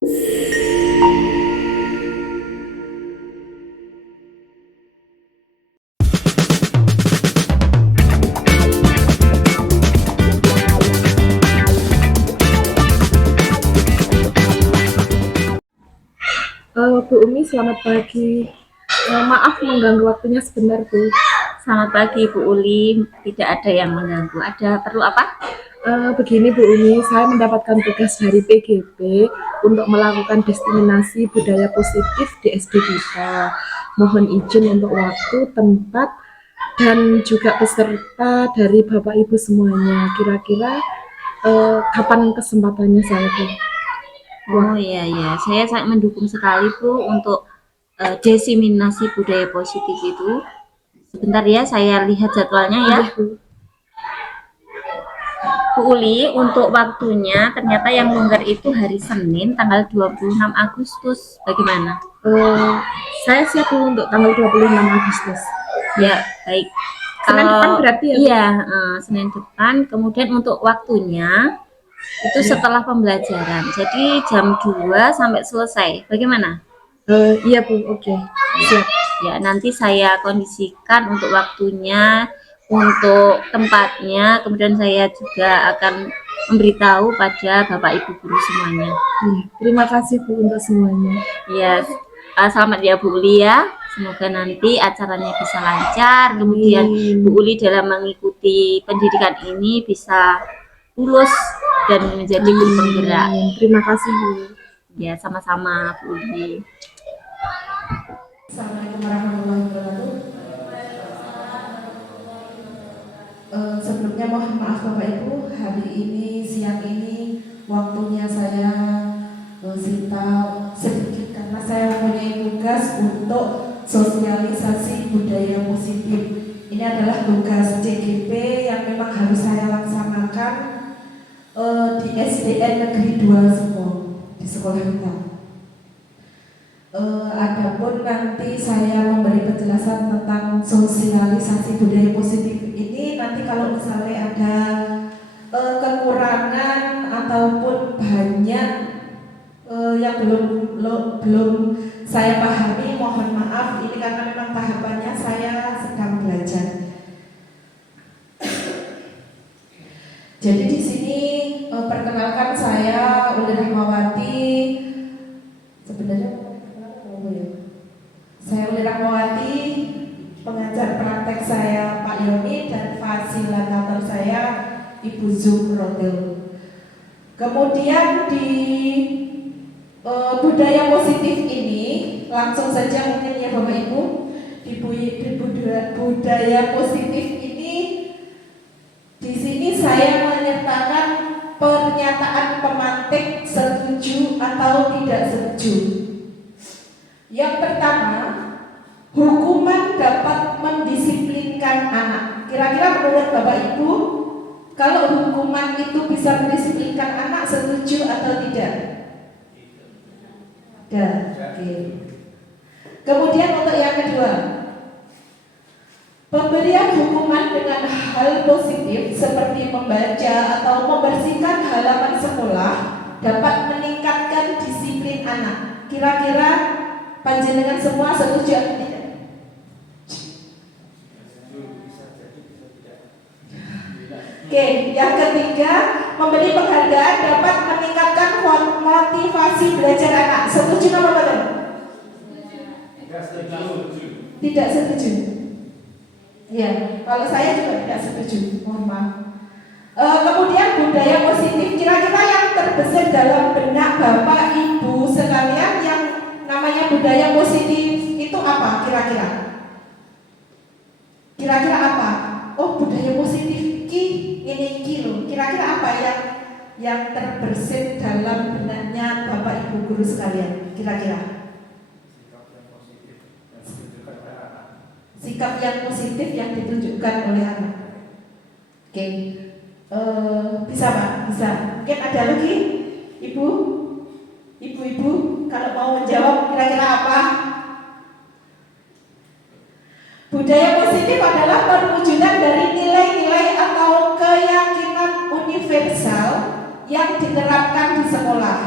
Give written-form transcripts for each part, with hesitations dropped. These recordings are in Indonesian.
Bu Umi, selamat pagi. Maaf mengganggu waktunya sebentar, Bu. Selamat pagi Bu Uli, tidak ada yang mengganggu. Ada perlu apa? Begini Bu Umi, saya mendapatkan tugas dari PGB untuk melakukan diseminasi budaya positif di SD kita. Mohon izin untuk waktu, tempat, dan juga peserta dari Bapak Ibu semuanya. Kira-kira kapan kesempatannya saya, Bu? Oh iya ya, saya sangat mendukung sekali Bu untuk diseminasi budaya positif itu. Sebentar ya, saya lihat jadwalnya ya. Iya, Bu. Bu Uli, untuk waktunya ternyata yang longgar itu hari Senin tanggal 26 Agustus. Bagaimana? Saya siap Bu untuk tanggal 26 Agustus. Ya, baik. Senin depan berarti ya, Bu? Iya, Senin depan. Kemudian untuk waktunya itu setelah pembelajaran. Jadi jam 2 sampai selesai. Bagaimana? Iya Bu, oke. Siap. Ya, nanti saya kondisikan untuk waktunya, untuk tempatnya, kemudian saya juga akan memberitahu pada Bapak Ibu guru semuanya. Iya, terima kasih Bu untuk semuanya. Ya, selamat ya Bu Uli ya. Semoga nanti acaranya bisa lancar, kemudian Bu Uli dalam mengikuti pendidikan ini bisa lulus dan menjadi guru penggerak. Terima kasih Bu. Ya, sama-sama Bu Uli. Assalamualaikum warahmatullahi wabarakatuh. Sebelumnya mohon maaf Bapak Ibu, hari ini siang ini waktunya saya sita sedikit karena saya mempunyai tugas untuk sosialisasi budaya positif. Ini adalah tugas CGP yang memang harus saya laksanakan di SDN Negeri 2 Semong, di sekolah kita. Adapun nanti saya memberi penjelasan tentang sosialisasi budaya positif ini, nanti kalau misalnya ada kekurangan ataupun banyak yang belum saya pahami, mohon maaf. Ini karena memang tahapannya saya sedang belajar. Jadi di sini perkenalkan, saya Uli Rahmawati. Sebenarnya saya Uli Rahmawati, pengajar praktek saya Pak Yoni, dan fasilitator saya Ibu Zumrotil. Kemudian di budaya positif ini, langsung saja mungkin ya Bapak Ibu, di budaya positif ini, di sini saya menyertakan pernyataan pemantik setuju atau tidak setuju. Yang pertama, hukuman dapat mendisiplinkan anak. Kira-kira menurut Bapak Ibu, kalau hukuman itu bisa mendisiplinkan anak, setuju atau tidak? Tidak. Oke. Kemudian untuk yang kedua, pemberian hukuman dengan hal positif seperti membaca atau membersihkan halaman sekolah dapat meningkatkan disiplin anak. Kira-kira panjenengan semua setuju atau tidak? Oke, yang ketiga, memberi penghargaan dapat meningkatkan motivasi belajar anak. Setuju apa tidak? Tidak setuju. Ya, kalau saya juga tidak setuju. Mohon maaf. Kemudian budaya positif, kira-kira yang terbesit dalam benak Bapak Ibu sekalian yang namanya budaya positif itu apa kira-kira? Kira-kira apa? Oh, budaya positif ini loh. Kira-kira apa yang terbersit dalam benaknya Bapak Ibu guru sekalian? Kira-kira sikap yang positif yang ditunjukkan oleh anak. Oke. Bisa Pak? Bisa. Mungkin ada lagi Ibu-ibu kalau mau menjawab kira-kira apa? Budaya positif adalah perwujudan dari nilai-nilai atau keyakinan universal yang diterapkan di sekolah.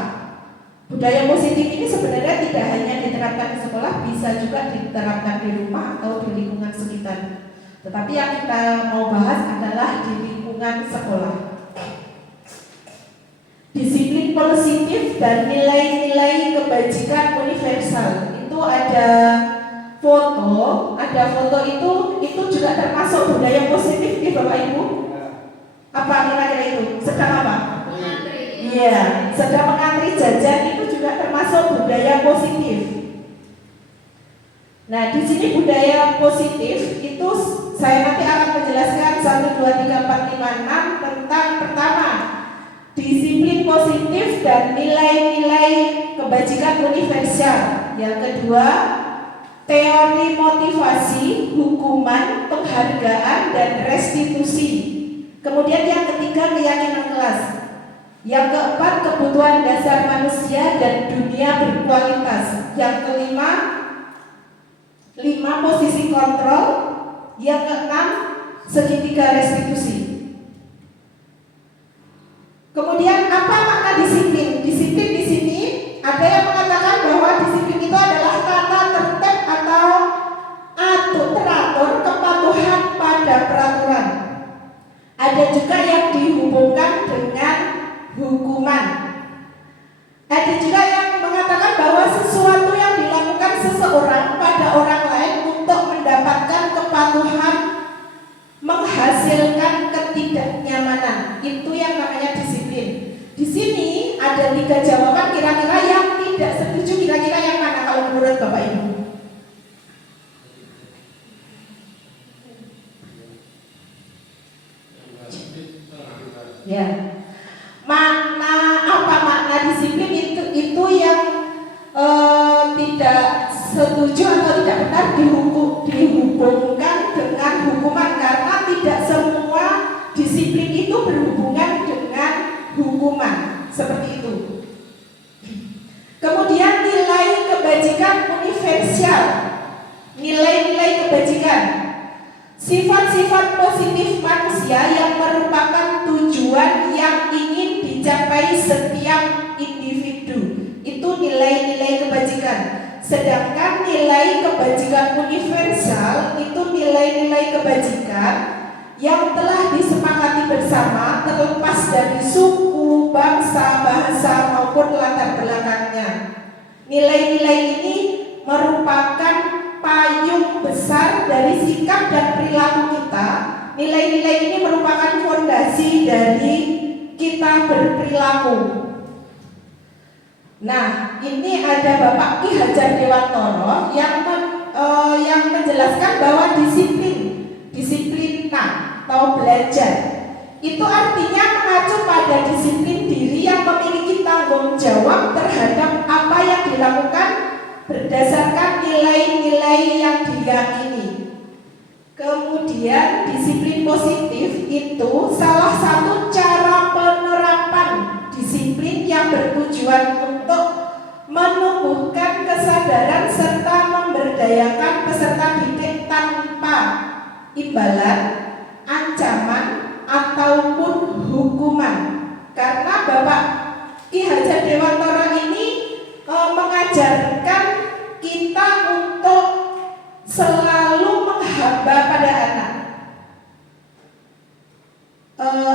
Budaya positif ini sebenarnya tidak hanya diterapkan di sekolah, bisa juga diterapkan di rumah atau di lingkungan sekitar. Tetapi yang kita mau bahas adalah di lingkungan sekolah. Disiplin positif dan nilai-nilai kebajikan universal. Itu ada foto itu juga termasuk budaya positif di Bapak Ibu. Apa kira-kira itu? Sedang apa? Iya, sedang mengantri jajan itu juga termasuk budaya positif. Nah, di sini budaya positif itu saya nanti akan menjelaskan 1, 2, 3, 4, 5, 6 tentang pertama disiplin positif dan nilai-nilai kebajikan universal. Yang kedua, teori motivasi, hukuman, penghargaan, dan restitusi. Kemudian yang ketiga, keyakinan kelas. Yang keempat, kebutuhan dasar manusia dan dunia berkualitas. Yang kelima, 5 posisi kontrol. Yang keenam, segitiga restitusi. Kemudian apa makna disiplin? Disiplin di sini ada yang mengatakan bahwa disiplin itu adalah tata tertib atau teratur kepatuhan pada peraturan. Ada juga yang dihubungkan dengan hukuman. Ada juga yang mengatakan bahwa sesuatu yang dilakukan seseorang pada orang lain untuk mendapatkan kepatuhan menghasilkan ketidaknyamanan. Itu yang namanya disiplin. Di sini ada 3 jawaban kira-kira yang tidak setuju, kira-kira yang mana kalau menurut Bapak Ibu? Ya. Apa makna disiplin itu yang tidak setuju atau tidak benar dihubungkan dengan hukuman, karena tidak semua disiplin itu berhubungan dengan hukuman seperti itu. Kemudian nilai kebajikan universal, nilai-nilai kebajikan, sifat-sifat positif manusia yang merupakan tujuan yang ingin dicapai setiap individu. Itu nilai-nilai kebajikan. Sedangkan nilai kebajikan universal itu nilai-nilai kebajikan yang telah disepakati bersama terlepas dari suku, bangsa, bahasa maupun latar belakangnya. Nilai-nilai ini merupakan payung besar dari sikap dan perilaku kita. Nilai-nilai ini merupakan fondasi dari kita berperilaku. Nah, ini ada Bapak Ki Hajar Dewantoro yang menjelaskan bahwa disiplin atau belajar itu artinya mengacu pada disiplin diri yang memiliki tanggung jawab terhadap apa yang dilakukan berdasarkan nilai-nilai yang diyakini. Kemudian disiplin positif itu salah satu cara penerapan disiplin yang bertujuan untuk menumbuhkan kesadaran serta memberdayakan peserta didik tanpa imbalan, ancaman, ataupun hukuman. Karena Bapak Ki Hajar Dewantoro ini mengajarkan kita untuk selalu menghamba pada anak.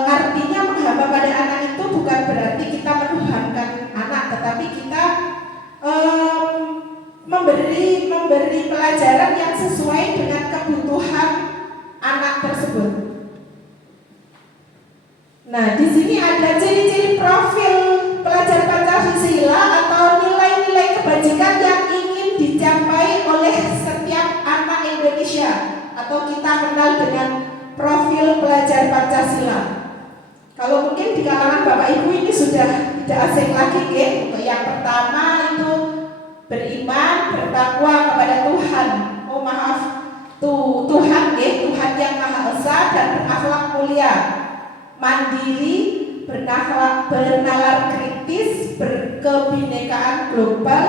Artinya menghamba pada anak itu bukan berarti kita menuhankan anak, tetapi kita memberi pelajaran yang sesuai dengan kebutuhan anak tersebut. Nah, di sini ada ciri-ciri profil pelajar Pancasila atau nilai-nilai kebajikan yang ingin dicapai oleh setiap anak Indonesia, atau kita kenal dengan profil pelajar Pancasila. Kalau mungkin di kalangan Bapak Ibu ini sudah tidak asing lagi, untuk yang pertama itu beriman, bertakwa kepada Tuhan. Tuhan, Tuhan yang Maha Esa dan berakhlak mulia, mandiri, bernalar kritis, berkebinekaan global,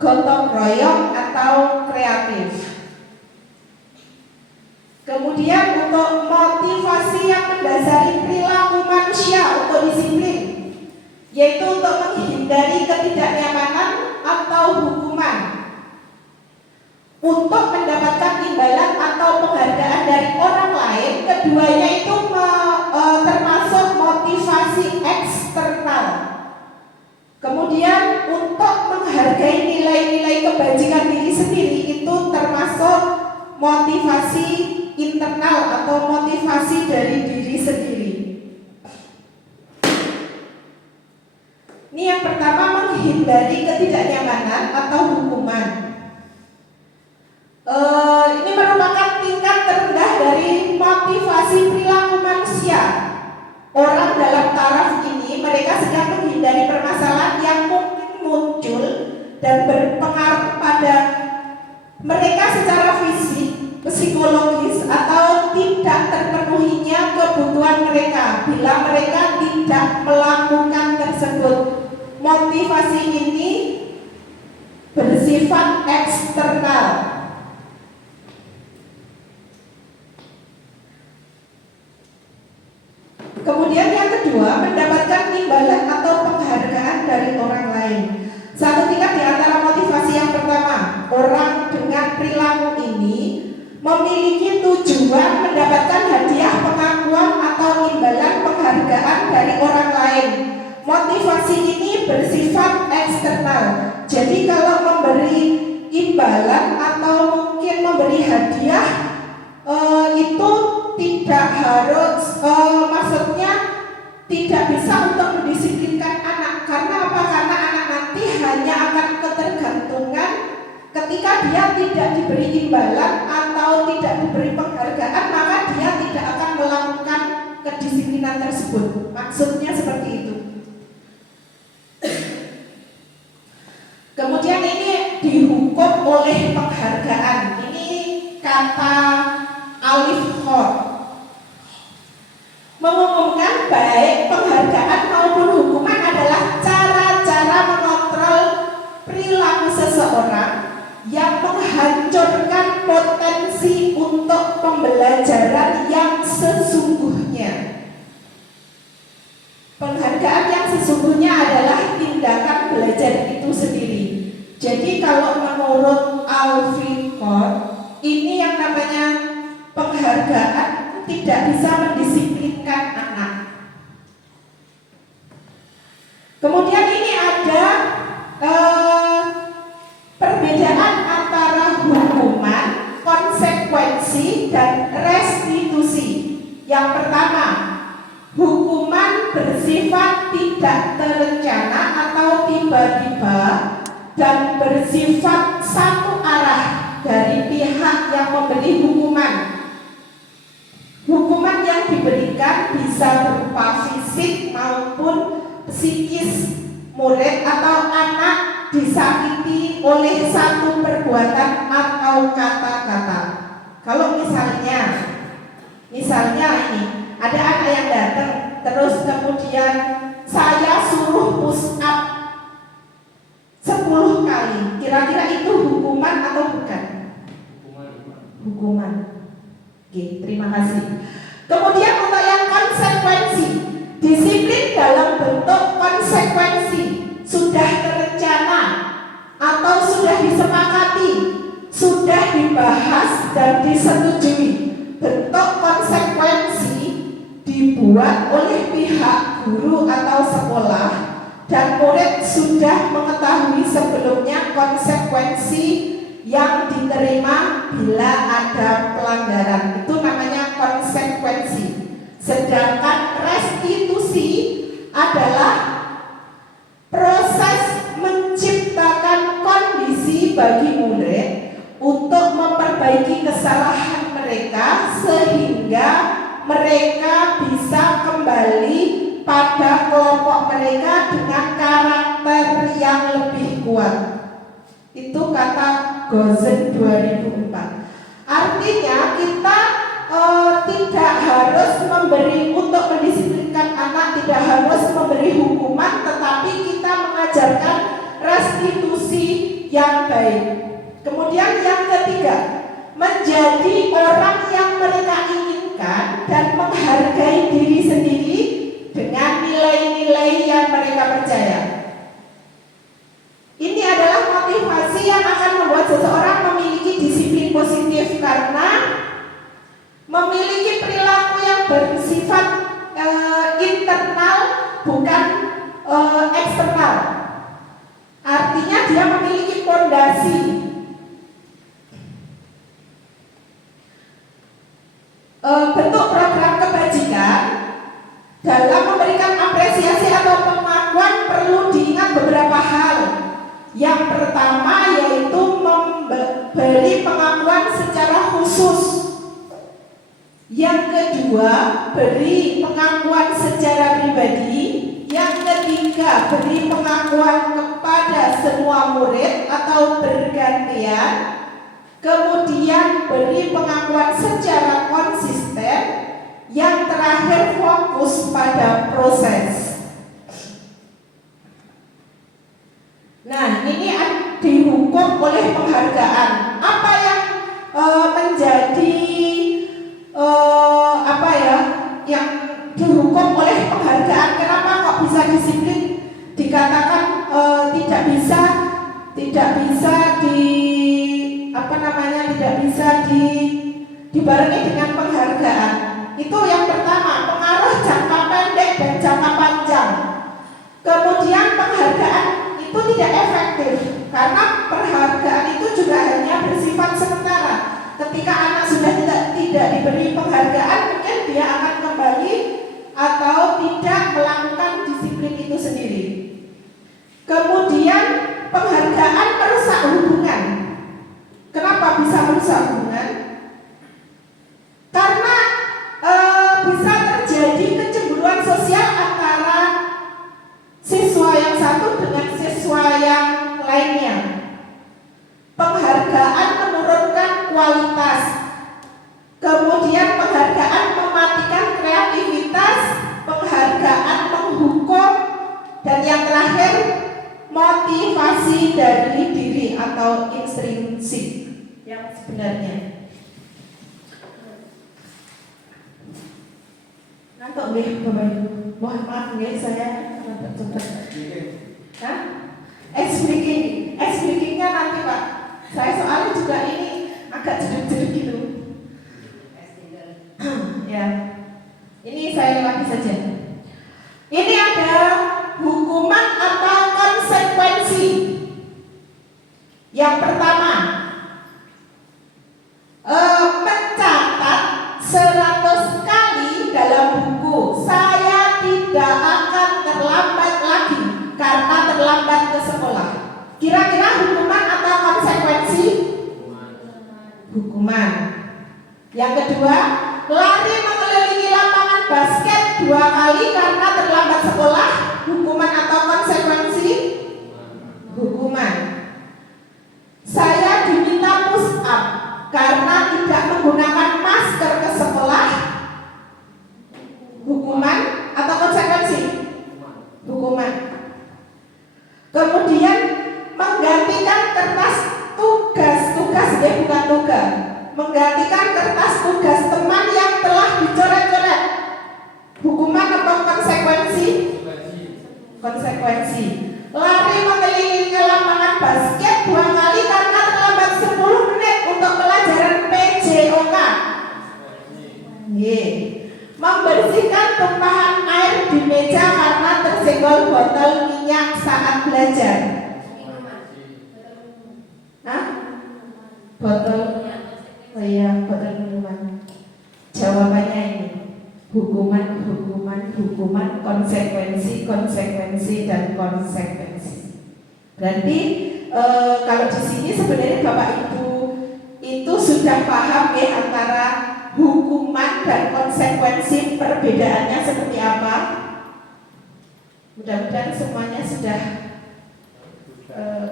gotong royong atau kreatif. Kemudian untuk motivasi yang mendasari perilaku manusia untuk disiplin, yaitu untuk menghindari menghindari ketidaknyamanan atau hukuman, untuk mendapatkan imbalan atau penghargaan dari orang lain. Keduanya itu termasuk motivasi eksternal. Kemudian untuk menghargai nilai-nilai kebajikan diri sendiri itu termasuk motivasi internal atau motivasi dari diri sendiri. Ini yang pertama, menghindari ketidaknyamanan atau hukuman. Ini merupakan tingkat terendah dari motivasi perilaku manusia. Orang dalam taraf ini, mereka sedang menghindari permasalahan yang mungkin muncul dan berpengaruh pada mereka secara fisik, psikologis, atau tidak terpenuhinya kebutuhan mereka bila mereka tidak melakukan tersebut. Motivasi ini bersifat eksternal. Kemudian yang kedua, mendapatkan imbalan atau penghargaan dari orang lain. Satu tingkat di antara motivasi yang pertama, orang dengan perilaku ini memiliki tujuan mendapatkan hadiah, pengakuan, atau imbalan penghargaan dari orang lain. Motivasi ini bersifat eksternal. Jadi kalau memberi imbalan atau mungkin memberi hadiah itu tidak harus, maksudnya tidak bisa untuk mendisiplinkan anak. Karena apa? Karena anak nanti hanya akan ketergantungan ketika dia tidak diberi imbalan atau tidak diberi penghargaan, maka dia tidak akan melakukan kedisiplinan tersebut. Maksudnya seperti itu. Kemudian ini dihukum oleh penghargaan. Ini kata Alif Khor, mengumumkan baik penghargaan maupun hukuman adalah cara-cara mengontrol perilaku seseorang yang menghancurkan potensi untuk pembelajaran yang sesungguhnya. Penghargaan yang sesungguhnya adalah tindakan belajar itu sendiri. Jadi kalau menurut Alif Khor, ini yang namanya penghargaan tidak bisa mendisiplinkan anak. Kemudian ini ada perbedaan antara hukuman, konsekuensi, dan restitusi. Yang pertama, hukuman bersifat tidak terencana atau tiba-tiba dan bersifat satu arah dari pihak yang memberi hukuman. Hukuman yang diberikan bisa berupa fisik maupun psikis. Murid atau anak disakiti oleh satu perbuatan atau kata-kata. Kalau misalnya ini ada anak yang datang terus kemudian saya suruh push up 10 kali, kira-kira itu hukuman atau bukan? Hukuman. Oke, terima kasih. Kemudian untuk yang konsekuensi, disiplin dalam bentuk konsekuensi sudah terencana atau sudah disepakati, sudah dibahas dan disetujui. Bentuk konsekuensi dibuat oleh pihak guru atau sekolah dan murid sudah mengetahui sebelumnya konsekuensi yang diterima bila ada pelanggaran. Itu namanya konsekuensi. Sedangkan restitusi adalah proses menciptakan kondisi bagi murid untuk memperbaiki kesalahan mereka sehingga mereka bisa kembali pada kelompok mereka dengan karakter yang lebih kuat. Itu kata Gozen 2004. Artinya kita tidak harus memberi, untuk mendisiplinkan anak tidak harus memberi hukuman, tetapi kita mengajarkan restitusi yang baik. Kemudian yang ketiga, menjadi orang yang mereka inginkan dan menghargai diri sendiri dengan nilai-nilai yang mereka percaya. sih yang akan membuat seseorang memiliki disiplin positif? Karena memiliki perilaku yang bersifat internal, bukan eksternal. Artinya dia memiliki fondasi. Bentuk program kebajikan dalam memberikan apresiasi atau pengakuan perlu diingat beberapa hal. Yang pertama yaitu memberi pengakuan secara khusus. Yang kedua, beri pengakuan secara pribadi. Yang ketiga, beri pengakuan kepada semua murid atau bergantian. Kemudian beri pengakuan secara konsisten. Yang terakhir, fokus pada proses. Nah, ini dihukum oleh penghargaan. Apa yang menjadi yang dihukum oleh penghargaan? Kenapa kok bisa disiplin? Dikatakan tidak bisa dibarengi dengan penghargaan. Itu yang pertama, pengaruh jangka pendek dan jangka panjang. Kemudian penghargaan itu tidak efektif karena penghargaan itu juga hanya bersifat sementara. Ketika anak sudah tidak diberi penghargaan, mungkin dia akan kembali atau tidak melakukan disiplin itu sendiri. Kemudian penghargaan merusak hubungan. Kenapa bisa merusak hubungan? Karena bisa terjadi kecemburuan sosial antara siswa yang satu dengan siswa yang lainnya. Penghargaan menurunkan kualitas. Kemudian penghargaan mematikan kreativitas. Penghargaan menghukum. Dan yang terakhir, motivasi dari diri atau intrinsik yang sebenarnya. Ngantuk nggih Bapak Ibu. Mohon maaf nggih saya cepat. Hah? Speakingnya nanti Pak. Saya soalnya juga ini agak jeduk-jeduk gitu. Ya. Ini saya lagi saja. Ini ada hukuman atau konsekuensi. Yang pertama, mencatat 100 kali dalam buku, saya tidak akan terlambat lagi karena terlambat ke sekolah. Kira-kira hukuman atau konsekuensi? Hukuman. Yang kedua, lari mengelilingi lapangan basket 2 kali karena terlambat sekolah. Hukuman atau konsekuensi? Hukuman. Saya diminta push up karena tidak menggunakan masker ke sekolah. Hukuman atau konsekuensi? Hukuman. Kemudian menggantikan kertas tugas bukan tugas. Menggantikan kertas tugas teman yang telah dicoret-coret. Hukuman atau konsekuensi? Konsekuensi. Lari mengelilingi lapangan basket 2 kali karena terlambat 10 menit untuk pelajaran PJOK. Membersihkan tumpahan air di meja karena tersenggol botol minyak saat belajar. Hah? Botol? Oh iya, botol minuman. Jawabannya ini. Hukuman, konsekuensi, dan konsekuensi. Berarti kalau di sini sebenarnya Bapak Ibu itu sudah paham ya antara hukuman dan konsekuensi, perbedaannya seperti apa? Mudah-mudahan semuanya sudah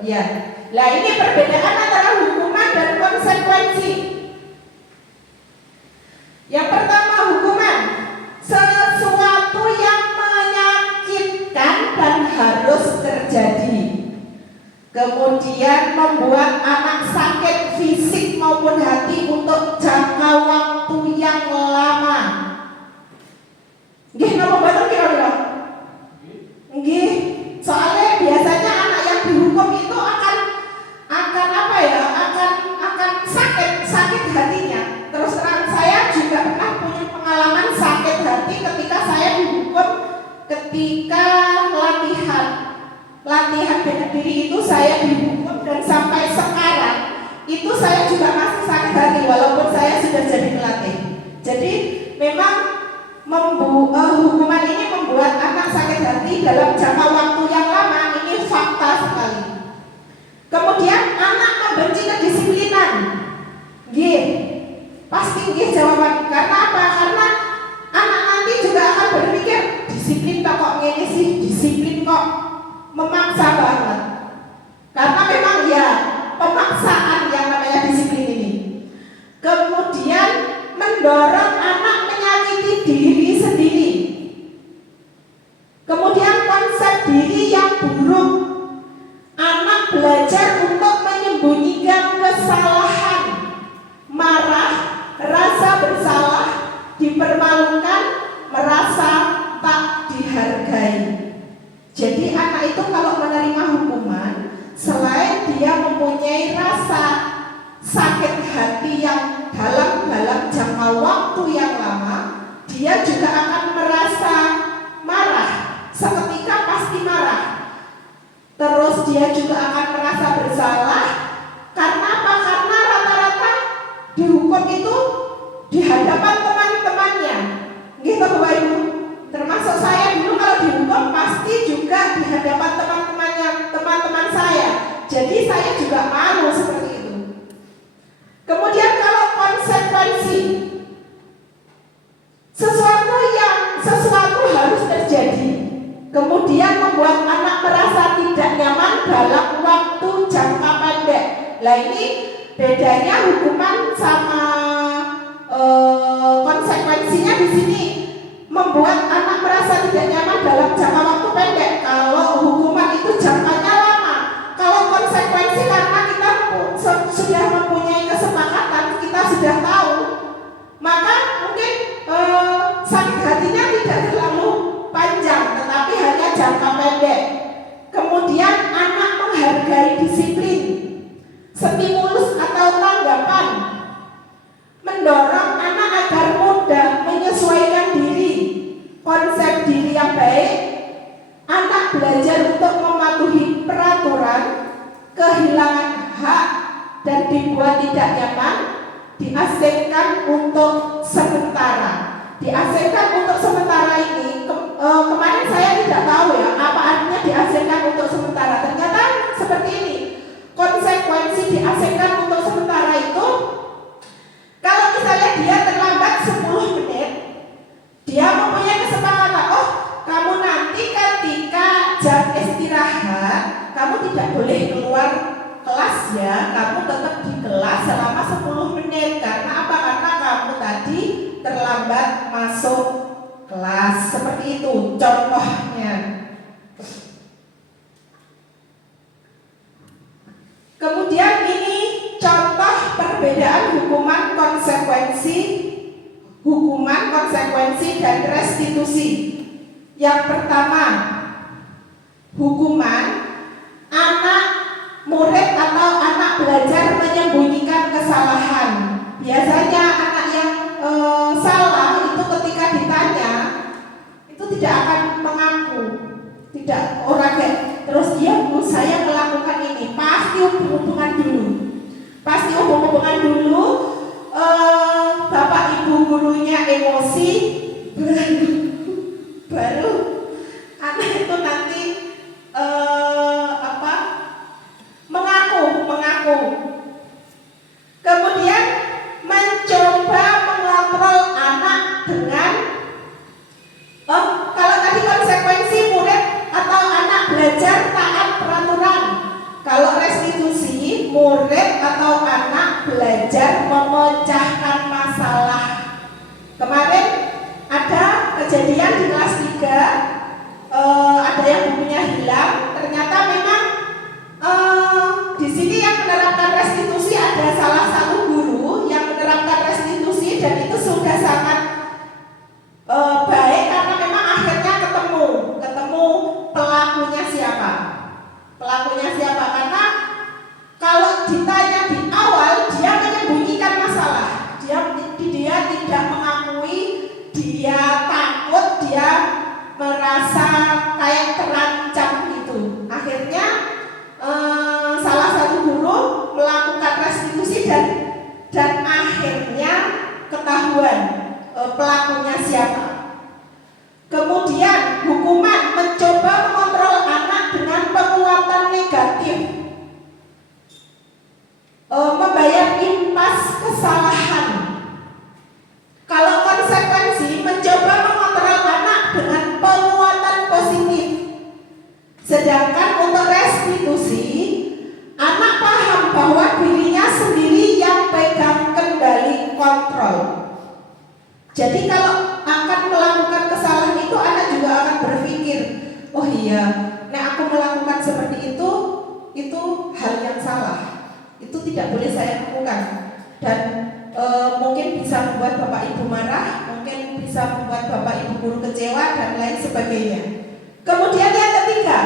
ya. Nah, ini perbedaan antara hukuman dan konsekuensi. Yang pertama, hukuman sesuatu yang menyakitkan dan harus terjadi. Kemudian membuat anak sakit fisik maupun hati untuk jangka waktu yang lama. Nggih napa mboten kira-kira? Nggih, soalnya biasanya anak yang dihukum itu akan bela diri itu saya dihukum, dan sampai sekarang itu saya juga masih sakit hati walaupun saya sudah jadi pelatih. Jadi memang hukuman ini membuat anak sakit hati dalam jangka waktu yang lama, ini fakta sekali. Kemudian anak membenci kedisiplinan. Nggih, pasti nggih jawaban. Karena apa? Karena anak nanti juga akan berpikir, disiplin kok ngene sih, disiplin kok memaksa banget. Karena memang ya pemaksaan yang namanya disiplin ini. Kemudian mendorong anak menyakiti diri sendiri. Kemudian konsep diri yang buruk. Anak belajar untuk menyembunyikan kesalahan, marah, rasa bersalah, dipermalukan, merasa tak dihargai. Jadi anak itu kalau menerima hukuman, selain dia mempunyai rasa sakit hati yang dalam jangka waktu yang lama, dia juga akan merasa marah, seketika pasti marah. Terus dia juga akan merasa bersalah. Karena apa? Karena rata-rata dihukum itu di hadapan teman-temannya. Gitu Bapak Ibu. Termasuk saya dulu kalau dihukum pasti juga di hadapan teman-teman saya. Jadi saya juga malu seperti itu. Kemudian kalau konsekuensi, sesuatu harus terjadi, kemudian membuat anak merasa tidak nyaman dalam waktu jangka pendek. Nah ini bedanya hukuman sama konsekuensinya di sini. Membuat anak merasa tidak nyaman dalam jangka waktu pendek. Kalau hukuman itu jangkanya lama. Kalau konsekuensi karena kita sudah mempunyai kesepakatan, kita sudah tahu, maka mungkin sakit hatinya tidak terlalu panjang, tetapi hanya jangka pendek. Kemudian anak menghargai disiplin, stimulus atau tanggapan, mendorong anak agar mudah menyesuaikan diri, konsep diri yang baik. Anak belajar untuk mematuhi peraturan, kehilangan hak, dan dibuat tidak nyaman, diasingkan untuk sementara. Diasingkan untuk sementara ini, kemarin saya tidak tahu ya apa artinya diasingkan untuk sementara. Ternyata seperti ini. Konsekuensi diasingkan untuk sementara itu, kalau misalnya dia terlambat 10 menit, dia mempunyai kesepakatan, oh kamu nanti ketika jam istirahat, kamu tidak boleh keluar kelas ya, kamu tetap di kelas selama 10 menit. Karena apa? Karena kamu tadi terlambat masuk kelas. Seperti itu contohnya. Kemudian ini contoh perbedaan hukuman konsekuensi dan restitusi. Yang pertama, hukuman anak murid atau anak belajar menyembunyikan kesalahan. Biasanya anak yang salah itu ketika ditanya itu tidak akan mengaku, tidak orang kayak terus dia saya melakukan ini, pasti hubungan dulu, bapak ibu gurunya emosi, baru anak itu nanti mengaku. Kemudian mencoba mengontrol anak dengan kalau tadi konsekuensi murid atau anak belajar taat peraturan. Kalau restitusi, murid atau anak belajar memecahkan masalah. Kemarin ada kejadian di kelas 3, ada yang bukunya hilang. Ternyata memang di sini yang menerapkan restitusi ada salah satu guru yang menerapkan restitusi, dan itu sudah sangat baik karena memang akhirnya ketemu pelakunya siapa. Karena kalau kita ketahuan pelakunya siapa. Kemudian hukuman mencoba mengontrol anak dengan penguatan negatif, membayar impas kesalahan. Kalau konsekuensi mencoba mengontrol anak dengan penguatan positif. Sedangkan untuk restitusi, anak paham bahwa dirinya sendiri yang pegang kendali kontrol. Jadi kalau akan melakukan kesalahan itu, anak juga akan berpikir, oh iya, nah aku melakukan seperti itu hal yang salah. Itu tidak boleh saya lakukan. Dan mungkin bisa membuat bapak ibu marah, mungkin bisa membuat bapak ibu guru kecewa dan lain sebagainya. Kemudian yang ketiga,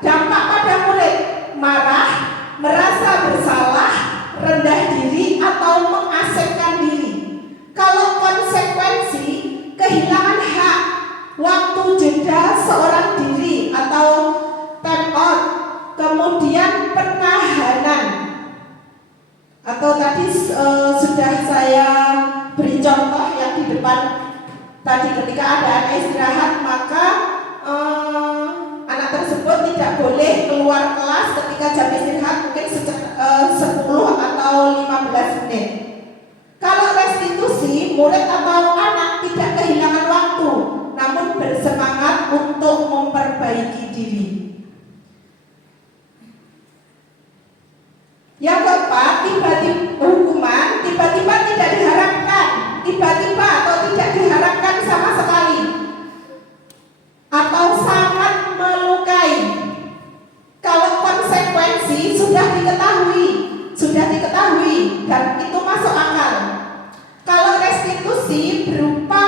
dampak pada murid: marah, merasa bersalah, rendah diri, atau mengasingkan diri. Kalau konsekuensi, kehilangan hak, waktu jeda seorang diri atau time out, kemudian penahanan, atau tadi sudah saya beri contoh yang di depan tadi, ketika ada anak istirahat maka anak tersebut tidak boleh keluar kelas ketika jam istirahat mungkin 10 atau 15 menit. Kalau restitusi, murid atau anak tidak kehilangan waktu, namun bersemangat untuk memperbaiki diri. Yang keempat, hukuman tiba-tiba tidak diharapkan, tiba-tiba atau tidak diharapkan sama sekali, atau sangat melukai. Kalau konsekuensi sudah diketahui dan itu masuk akal. Kalau restitusi berupa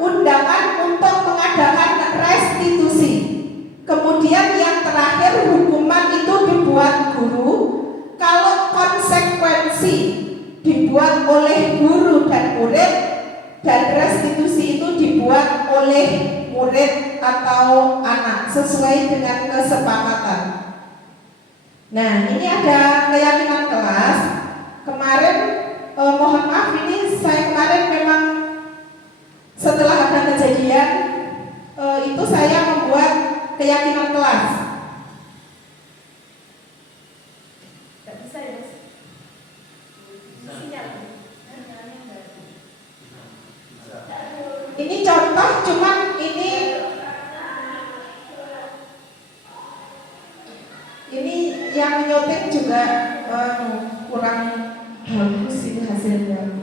undangan untuk mengadakan restitusi. Kemudian yang terakhir, hukuman itu dibuat guru. Kalau konsekuensi dibuat oleh guru dan murid, dan restitusi itu dibuat oleh murid atau anak sesuai dengan kesepakatan. Nah, ini ada keyakinan kelas. Kemarin mohon maaf, ini saya kemarin memang setelah ada kejadian itu saya membuat keyakinan kelas. Ini contoh, cuman ini yang nyotek juga kurang bagus ini hasilnya.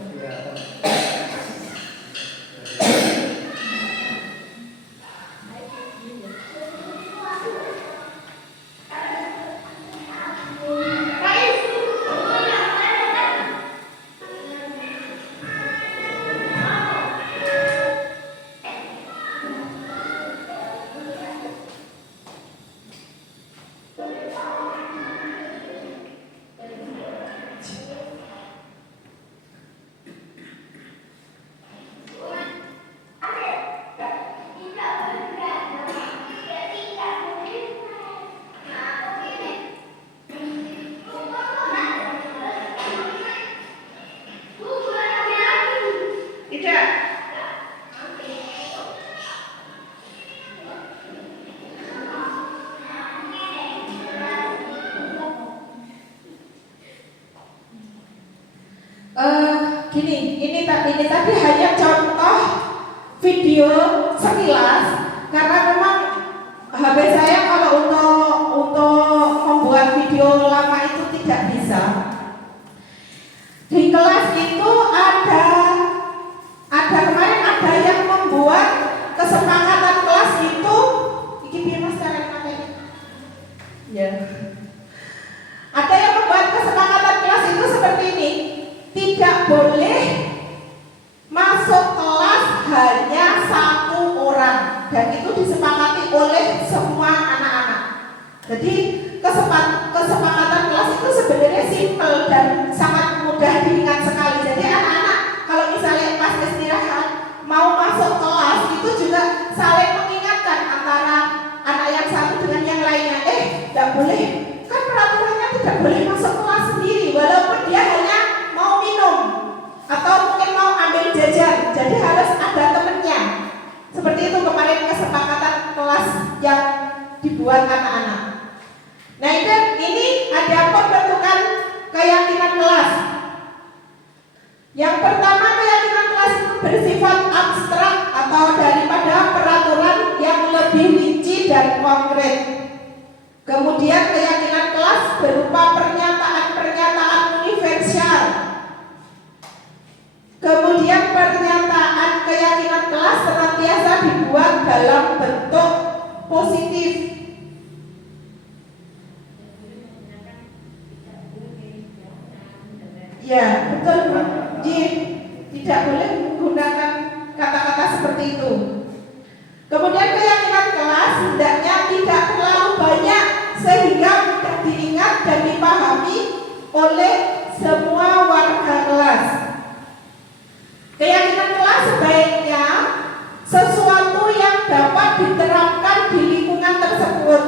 Ini tadi hanya contoh video sekilas, karena memang HP saya kalau untuk membuat video lama itu tidak bisa. Di kelas itu ada kemarin ada yang membuat kesepakatan kelas itu, ya. Ada yang membuat kesepakatan kelas itu seperti ini. Tidak boleh masuk kelas hanya satu orang, dan itu disepakati oleh semua anak-anak. Jadi kesepakatan kelas itu sebenarnya simpel dan sangat mudah diingat sekali. Jadi anak-anak kalau misalnya pas istirahat mau masuk kelas itu juga saling mengingatkan antara anak yang satu dengan yang lainnya. Tidak boleh, kan peraturannya tidak boleh masuk kelas sendiri, walaupun dia hanya mau minum atau mungkin mau ambil jajan. buat anak-anak. Nah ini ada pembentukan keyakinan kelas. Yang pertama, keyakinan kelas itu bersifat abstrak atau daripada peraturan yang lebih rinci dan konkret. Kemudian keyakinan kelas berupa pernyataan-pernyataan universal. Kemudian pernyataan keyakinan kelas senantiasa dibuat dalam bentuk positif. Ya, betul, Bu. Tidak boleh menggunakan kata-kata seperti itu. Kemudian keyakinan kelas hendaknya tidak terlalu banyak sehingga mudah diingat dan dipahami oleh semua warga kelas. Keyakinan kelas sebaiknya sesuatu yang dapat diterapkan di lingkungan tersebut.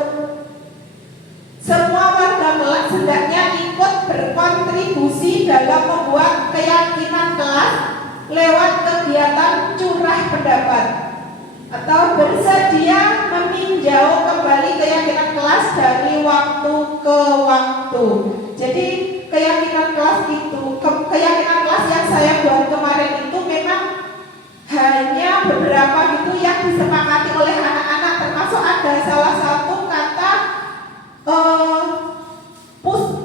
Semua warga kelas hendaknya ikut berkontribusi dalam membuat keyakinan kelas lewat kegiatan curah pendapat atau bersedia meninjau kembali keyakinan kelas dari waktu ke waktu. Jadi keyakinan kelas yang saya buat kemarin itu memang hanya beberapa itu yang disepakati oleh anak-anak, termasuk ada salah satu kata push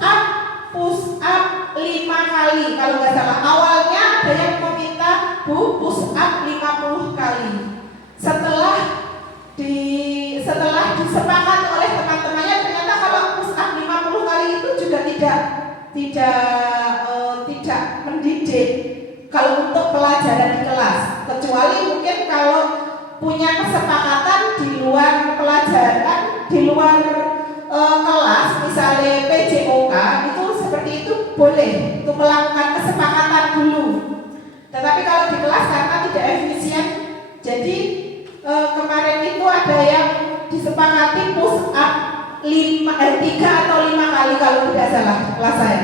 up 5 kali kalau nggak salah. Awalnya ada yang meminta push up 50 kali. Setelah disepakati oleh teman-temannya, ternyata kalau push up 50 kali itu juga tidak mendidik kalau untuk pelajaran di kelas, kecuali mungkin kalau punya kesepakatan di luar pelajaran, di luar kelas, misalnya PJOK itu seperti itu boleh untuk melakukan kesepakatan dulu. Tetapi kalau di kelas karena tidak efisien, jadi kemarin itu ada yang disepakati push up 3 atau 5 kali kalau tidak salah kelas saya.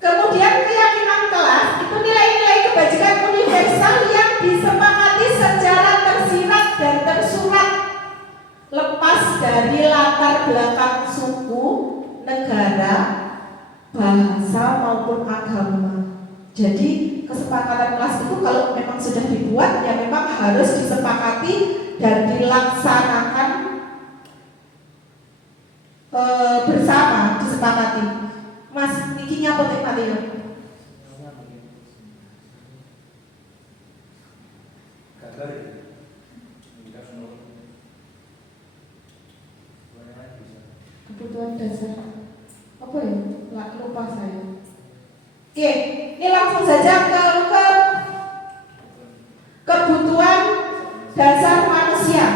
Kemudian keyakinan kelas itu nilai-nilai kebajikan universal yang disepakati secara tersirat dan tersurat, lepas dari latar belakang suku, negara, bahasa maupun agama. Jadi kesepakatan kelas itu kalau memang sudah dibuat ya memang harus disepakati dan dilaksanakan bersama, disepakati. Mas, nikinya apa tadi ya? Kebutuhan dasar apa ya? Lupa saya. Oke, ini langsung saja ke kebutuhan dasar manusia.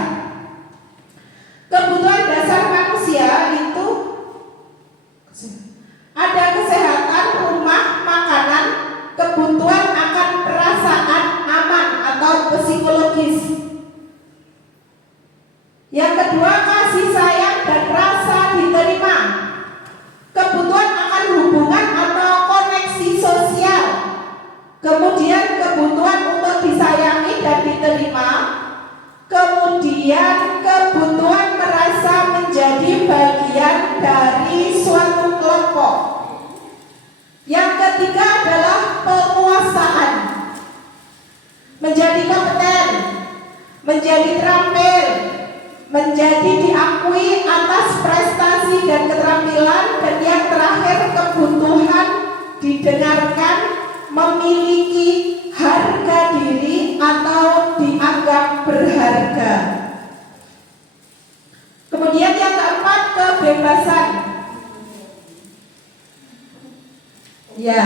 Kebutuhan dasar manusia itu ada kesehatan, rumah, makanan, kebutuhan akan perasaan aman atau psikologis. Yang kedua, kasih sayang dan rasa diterima. Kebutuhan akan hubungan atau koneksi sosial. Kemudian kebutuhan untuk disayangi dan diterima. Kemudian kebutuhan merasa menjadi bagian dari suatu kelompok. Yang ketiga adalah penguasaan. Menjadi kompeten, menjadi terampil, menjadi diakui atas prestasi dan keterampilan. Dan yang terakhir kebutuhan didengarkan, memiliki harga diri atau dianggap berharga. Kemudian yang keempat, kebebasan. Ya,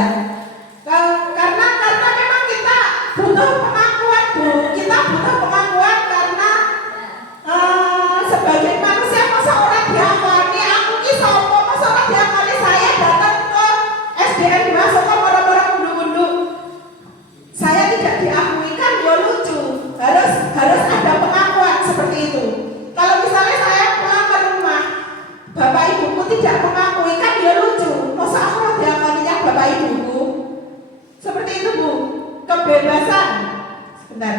karena memang kita butuh pengakuan, Bu. Kita butuh pengakuan karena sebagai manusia, masa orang diakoni aku ki sapa, masa orang diakoni saya datang ke SDN masuk ke orang-orang gundu-gundu. Saya tidak diakui kan ya lucu. Harus ada pengakuan seperti itu. Kalau misalnya saya pulang ke rumah, bapak ibuku tidak mengakui kan ya lucu. Masa aku diakoninya bapak ibuku? Seperti itu, Bu. Kebebasan. Sebentar.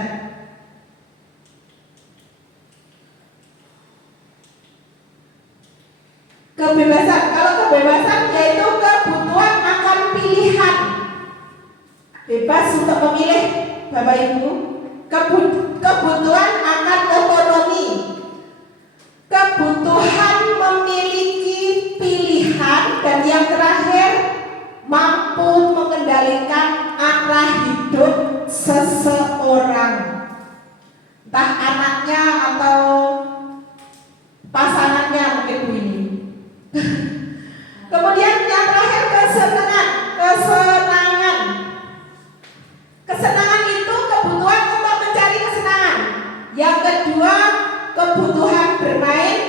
Kebebasan. Kalau kebebasan yaitu kebutuhan akan pilihan. Bebas untuk memilih, Bapak Ibu. Kebutuhan akan otonomi. Kebutuhan memiliki pilihan, dan yang terakhir mampu mengendalikan arah hidup seseorang, entah anaknya atau pasangannya mungkin Bu ini. Kemudian yang terakhir kesenangan. Kesenangan itu kebutuhan untuk mencari kesenangan. Yang kedua kebutuhan bermain,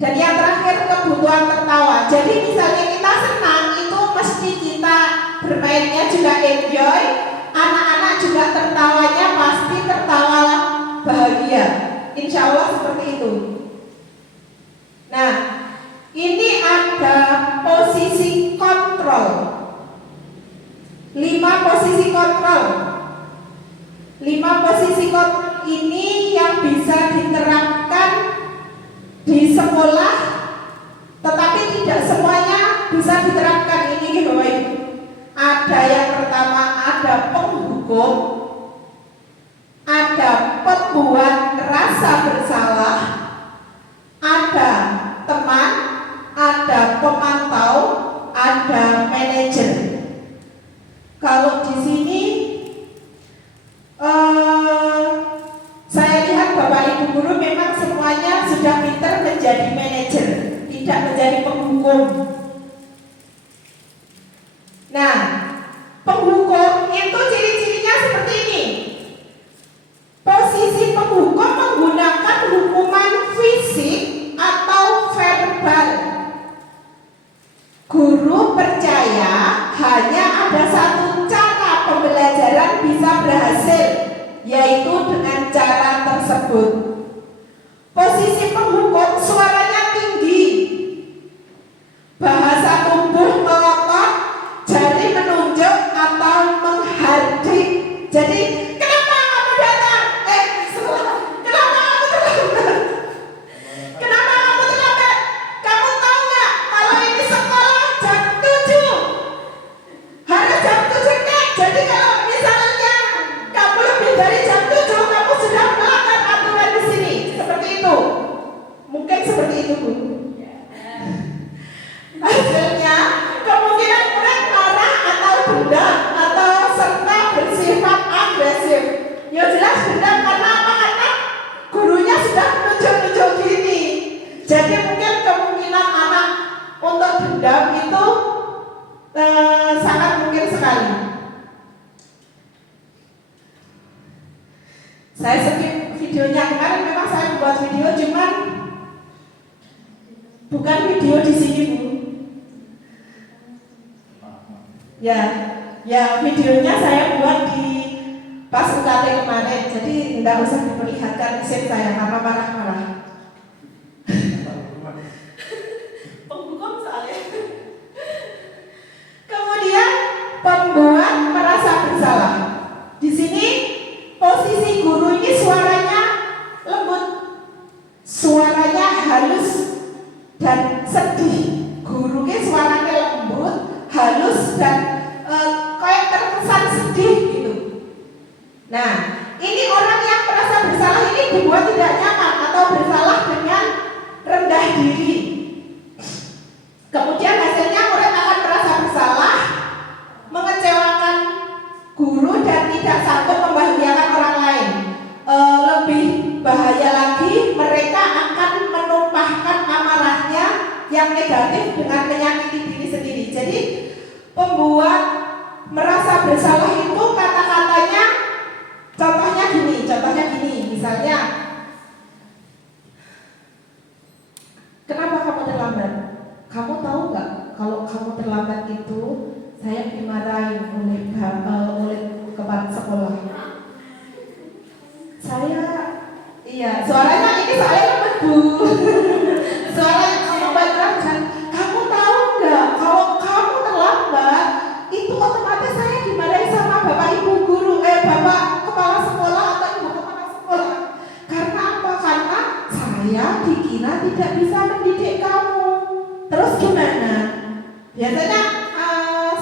dan yang terakhir kebutuhan tertawa. Jadi misalnya kita senang, itu mesti kita bermainnya juga enjoy, anak-anak juga tertawanya pasti tertawa bahagia. Insya Allah seperti itu. Nah, ini ada posisi kontrol. 5 posisi kontrol. 5 posisi kontrol ini yang bisa diterapkan di sekolah, tetapi tidak semuanya bisa diterapkan. Ini Bapak Ibu. Ada yang pertama, ada penghukum, ada pembuat rasa bersalah, ada teman, ada pemantau, ada manajer. Kalau di sini saya lihat Bapak Ibu guru memang semuanya sudah pintar menjadi manajer, tidak menjadi penghukum. Nah, penghukum itu ciri-cirinya seperti ini. Posisi penghukum menggunakan hukuman fisik atau verbal. Guru percaya hanya ada satu cara pembelajaran bisa berhasil, yaitu dengan cara tersebut. Posisi penghukum suaranya tinggi, bahasa tubuh melotot, jari menunjuk atau menghardik. Jadi kenapa kamu datang? Kenapa kamu terlambat? Kenapa kamu terlambat? Kamu tahu nggak kalau ini sekolah jam 7 harus jam 7 nek. Jadi kalau misalnya kamu lebih dari jam 7 kamu sudah melanggar aturan di sini. Seperti itu. Mungkin seperti itu Bu. Hasilnya kemungkinan murid marah atau dendam atau serta bersifat agresif. Ya jelas dendam karena apa? Karena gurunya sudah menunjuk-nunjuk gini. Jadi mungkin kemungkinan anak untuk dendam itu sangat mungkin sekali. Saya skip videonya kemarin, memang saya membuat video, cuman bukan video di sini Bu. Ya videonya saya buat di pas UKT kemarin, jadi tidak usah diperlihatkan mesin saya karena marah-marah. Penghukum soalnya. Kemudian pembuat merasa bersalah. Di sini posisi guru ini suaranya lembut, suaranya halus dan sedih. Guru ini suaranya lembut, halus dan kayak terkesan sedih gitu. Nah, ini orang yang merasa bersalah ini dibuat tidak nyaman atau bersalah dengan rendah diri. Kemudian hasilnya murid akan merasa bersalah, mengecewakan guru dan tidak sanggup membahagiakan orang lain. Lebih bahaya lagi, mereka akan menumpahkan amarahnya yang negatif dengan menyakiti diri sendiri. Jadi pembuat merasa bersalah itu kata-katanya contohnya gini, misalnya, kenapa kamu terlambat? Kamu tahu nggak kalau kamu terlambat itu saya dimarahin oleh kepala sekolah. Suaranya ini saya lembut Bu. Suaranya kamu bacakan. Kamu tahu nggak kalau kamu terlambat itu otomatis saya dimarahin sama bapak ibu guru, bapak kepala sekolah atau ibu kepala sekolah. gimana? Biasanya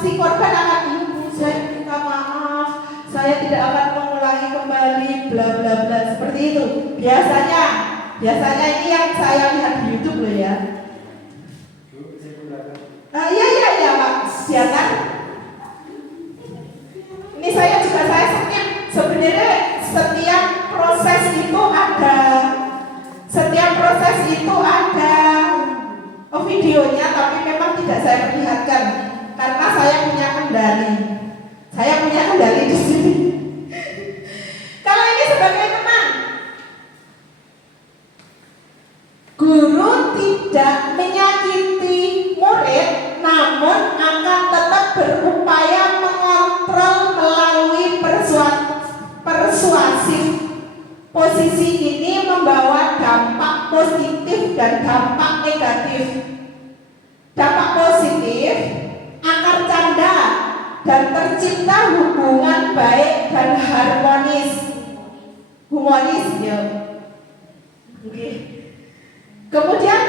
si korban akan, ibu saya minta maaf, saya tidak akan mengulangi kembali, bla bla bla, seperti itu. Biasanya ini yang saya lihat di YouTube loh ya. Iya Pak, silakan. Ini saya skip. Sebenarnya setiap proses itu ada videonya, tapi memang tidak saya perlihatkan karena saya punya kendali di sini. Kalau ini sebagai teman, guru tidak menyakiti murid, namun akan tetap berupaya mengontrol melalui persuasif. Posisi ini membawa dampak positif dan dampak negatif. Dampak positif, akar canda dan tercipta hubungan baik dan harmonis. Ya. Oke. Kemudian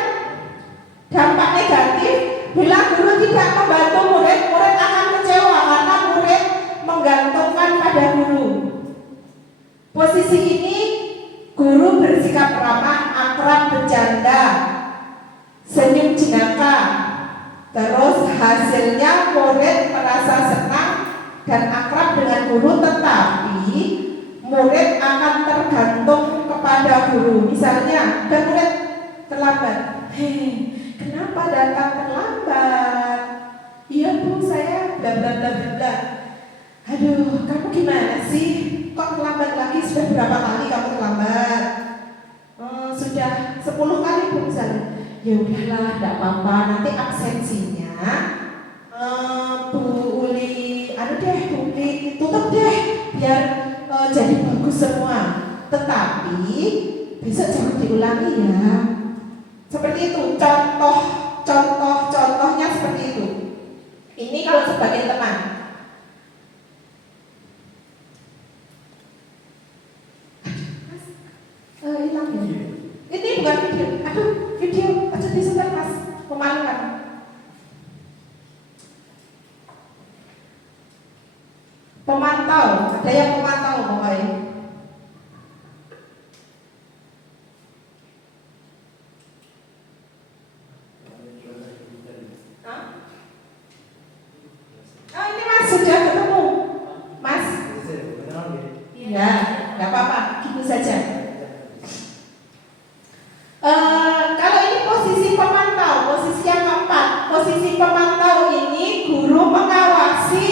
dampak negatif, bila guru tidak membantu murid akan kecewa karena murid menggantungkan pada guru. Posisi ini guru bersikap ramah, akrab, bercanda, senyum jenaka. Terus hasilnya murid merasa senang dan akrab dengan guru, tetapi murid akan tergantung kepada guru. Misalnya, dan murid terlambat. Kenapa datang terlambat? Iya Bu, saya bla bla bla bla. Aduh, kamu gimana sih? Kok terlambat lagi? Sudah berapa kali kamu terlambat? Sudah 10 kali Bu misalnya. Ya udahlah, tidak apa-apa. Nanti absensinya Bu Uli, Bu Uli tutup deh, biar jadi bagus semua. Tetapi besok jangan diulangi ya. Seperti itu. Contohnya seperti itu. Ini kalau sebagai teman. Hilang ya. Ini bukan video. Aduh, video aja disebar Mas. Memalukan. Pemantau, ada yang pemantau pokoknya. Oh ini Mas sudah ketemu, Mas? Ya, nggak apa-apa, gitu saja. Kalau ini posisi pemantau, posisi yang keempat. Posisi pemantau ini guru mengawasi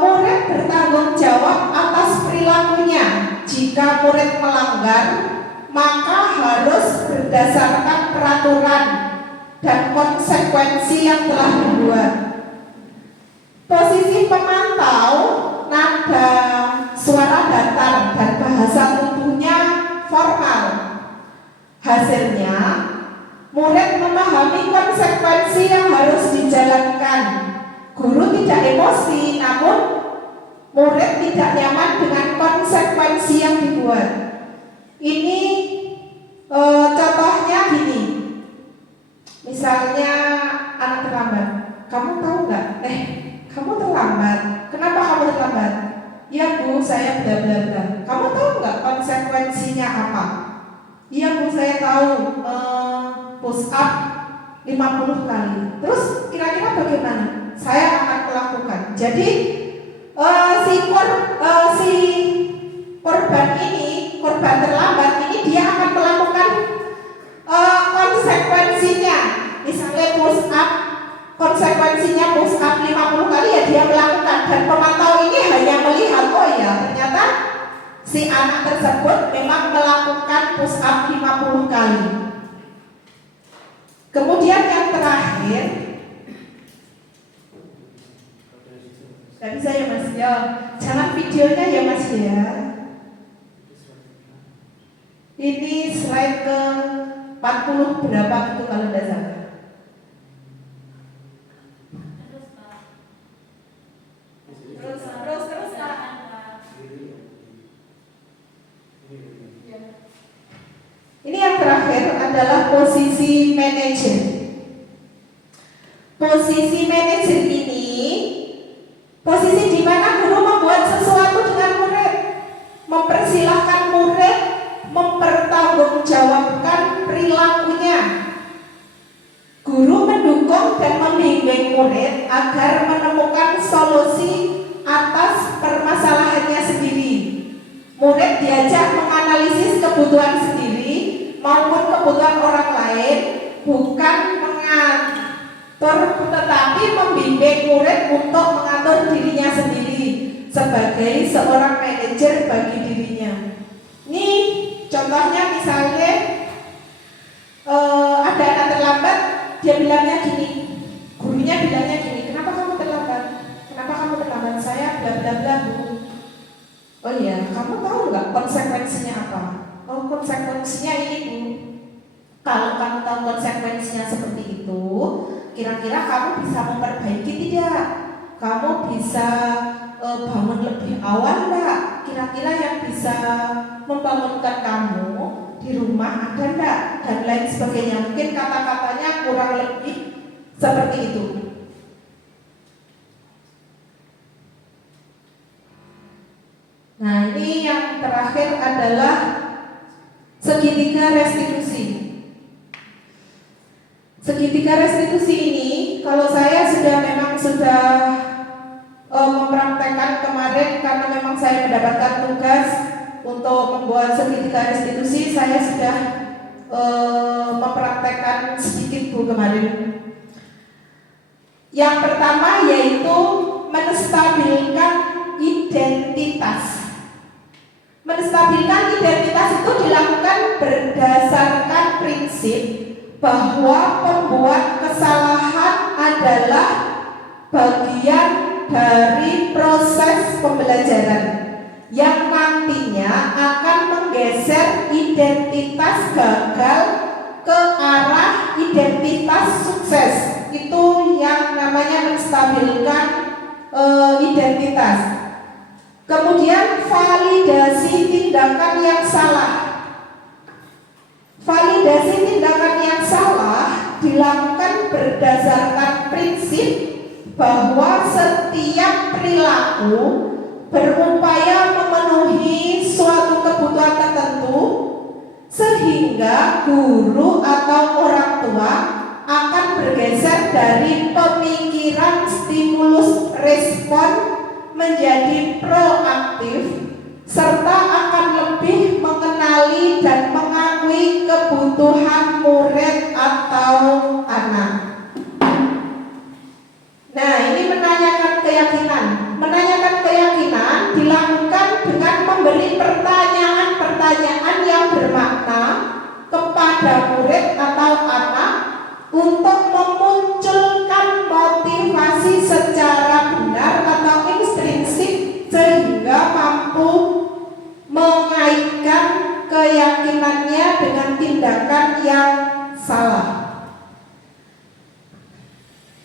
murid bertanggung jawab atas perilakunya. Jika murid melanggar, maka harus berdasarkan peraturan dan konsekuensi yang telah dibuat. Posisi pemantau, nada suara datar dan bahasa tubuhnya formal. Hasilnya, murid memahami konsekuensi yang harus dijalankan. Guru tidak emosi, namun murid tidak nyaman dengan konsekuensi yang dibuat. Ini contohnya gini. Misalnya anak terlambat. Kamu tahu nggak? Kamu terlambat. Kenapa kamu terlambat? Ya Bu, saya bla bla bla. Kamu tahu nggak konsekuensinya apa? Iya Bu, saya tahu. Push up 50 kali. Terus kira-kira bagaimana? Saya akan melakukan. Jadi si korban terlambat ini dia akan melakukan konsekuensinya. Misalnya push up, konsekuensinya push up 50 kali ya dia melakukan. Dan pemantau ini hanya melihat, oh ya ternyata si anak tersebut memang melakukan push up 50 kali. Kemudian yang terakhir, gak bisa ya Mas ya, jangan videonya ya Mas ya. Ini slide ke 40 berapa itu kalau tidak salah. Terus Pak. Ini yang terakhir adalah posisi manajer. Posisi manajer ini posisi di mana guru membuat sesuatu dengan murid, mempersilahkan murid mempertanggungjawabkan perilakunya. Guru mendukung dan membimbing murid agar menemukan solusi atas permasalahannya sendiri. Murid diajak menganalisis kebutuhan sendiri maupun kebutuhan orang lain, bukan mengatur tetapi membimbing murid untuk mengatur dirinya sendiri sebagai seorang manajer bagi dirinya. Ini contohnya misalnya ada anak terlambat, dia bilangnya gini, gurunya bilangnya gini, kenapa kamu terlambat? Kenapa kamu terlambat? Saya bla bla bla bu. Oh iya, kamu tahu nggak konsekuensinya apa? Oh konsekuensinya ini bu. Kalau kamu tahu konsekuensinya seperti itu, kira-kira kamu bisa memperbaiki tidak? Kamu bisa bangun lebih awal nggak? Kira-kira yang bisa membangunkan kamu di rumah ada nggak? Dan lain sebagainya. Mungkin kata-katanya kurang lebih seperti itu. Nah ini yang terakhir adalah segitiga restitusi. Segitiga restitusi ini kalau saya memang sudah mempraktekkan kemarin karena memang saya mendapatkan tugas untuk membuat segitiga restitusi, saya sudah mempraktekkan sedikit bu kemarin. Yang pertama yaitu menstabilkan identitas. Menstabilkan identitas itu dilakukan berdasarkan prinsip bahwa pembuat kesalahan adalah bagian dari proses pembelajaran yang nantinya akan menggeser identitas gagal ke arah identitas sukses. Itu yang namanya menstabilkan identitas. Kemudian validasi tindakan yang salah. Validasi tindakan yang salah dilakukan berdasarkan prinsip bahwa setiap perilaku berupaya memenuhi suatu kebutuhan tertentu sehingga guru atau orang tua akan bergeser dari pemikiran stimulus respon menjadi proaktif serta akan lebih mengenali dan mengakui kebutuhan murid atau anak. Nah, ini menanyakan keyakinan. Menanyakan keyakinan dilakukan dengan memberi pertanyaan-pertanyaan yang bermakna kepada murid atau anak untuk memunculkan motivasi secara benar atau intrinsik sehingga mampu mengaitkan keyakinannya dengan tindakan yang salah.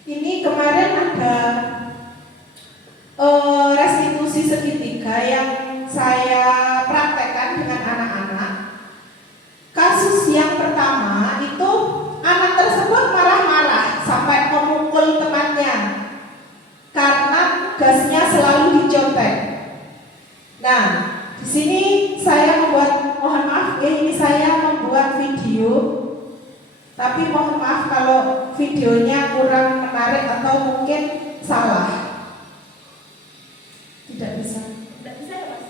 Ini kemarin ada restitusi segitiga yang saya praktekkan dengan anak-anak. Kasus yang pertama itu anak tersebut marah-marah sampai memukul temannya karena gasnya selalu dicontek. Nah, di sini saya mohon maaf ya, ini saya membuat video, tapi mohon maaf kalau videonya kurang menarik atau mungkin salah. Tidak bisa ya mas?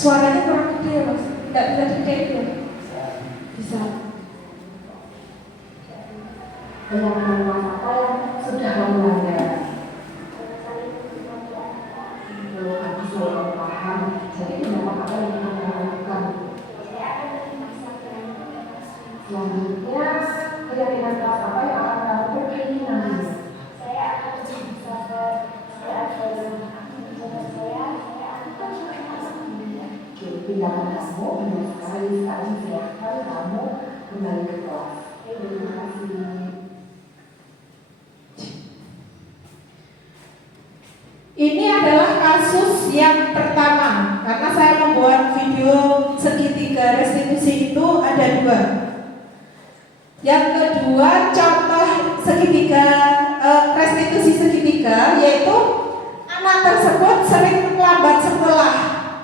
Suaranya kurang gede ya mas, tidak bisa dikit ya? Bisa. keyakinan Mas apa yang sudah kamu langgar? Kalau aku selalu paham, jadi kenapa apa yang kamu lakukan? Selanjutnya, keyakinan keras apa yang akan kamu perbaiki nanti? Saya akan lebih sabar, saya akan menjaga saya akan Oke, tindakan kamu benar sekali. Sekarang silakan kamu kembali ke kelas. Terima kasih. Ini adalah kasus yang pertama, karena saya membuat video segitiga restitusi itu ada 2. Yang kedua, contoh segitiga restitusi segitiga, yaitu anak tersebut sering lambat sekolah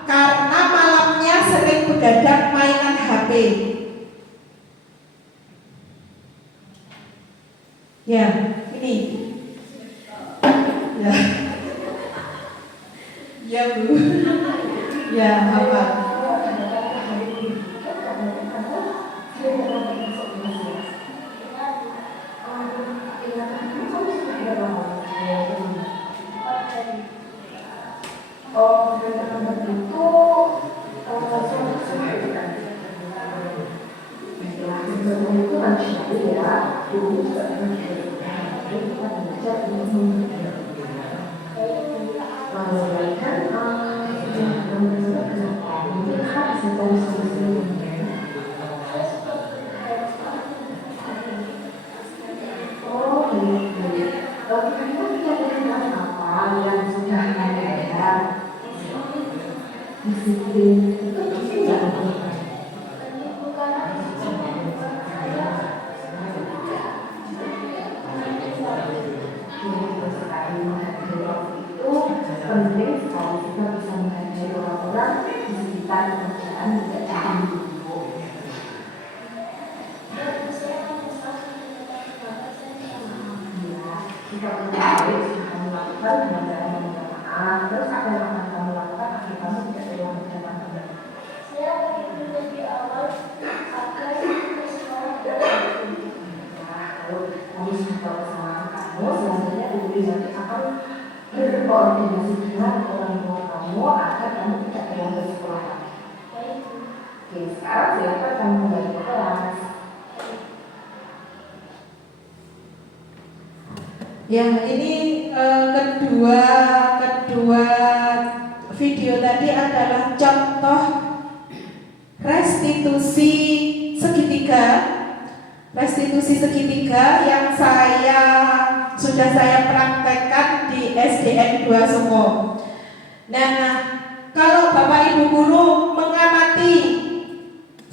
karena malamnya sering begadang mainan HP. Ya, ini. Ya. Ya, Bu. Ya, apa? Oh, teman-teman itu teman-teman itu manusiawi ya. Dulu juga kita belajar ini. Kan teman-teman kenapa? Mungkin kita bisa cari solusinya. Oh, baik. Kira-kira kira-kira apa yang sudah ada? Disiplin itu tidak apa-apa. Penting sekali kita bisa menghargai orang-orang di sekitar pekerjaan tidak jangan dulu. Jika mengetahui sudah melakukan dengan cara meminta maaf, terus apa yang akan kamu lakukan agar kamu tidak terulang bersama kembali? saya akan lebih awal agar sekolah Kalau kamu sudah tahu kesalahan kamu, selanjutnya Uli nanti akan berkoordinasi dengan orang tua kamu agar kamu tidak terlambat sekolah lagi. Oke, sekarang silakan kamu kembali ke kelas. Ya, ini kedua video tadi adalah contoh restitusi segitiga yang sudah saya praktekkan di SDN 2 Sumo. Nah, kalau Bapak Ibu guru mengamati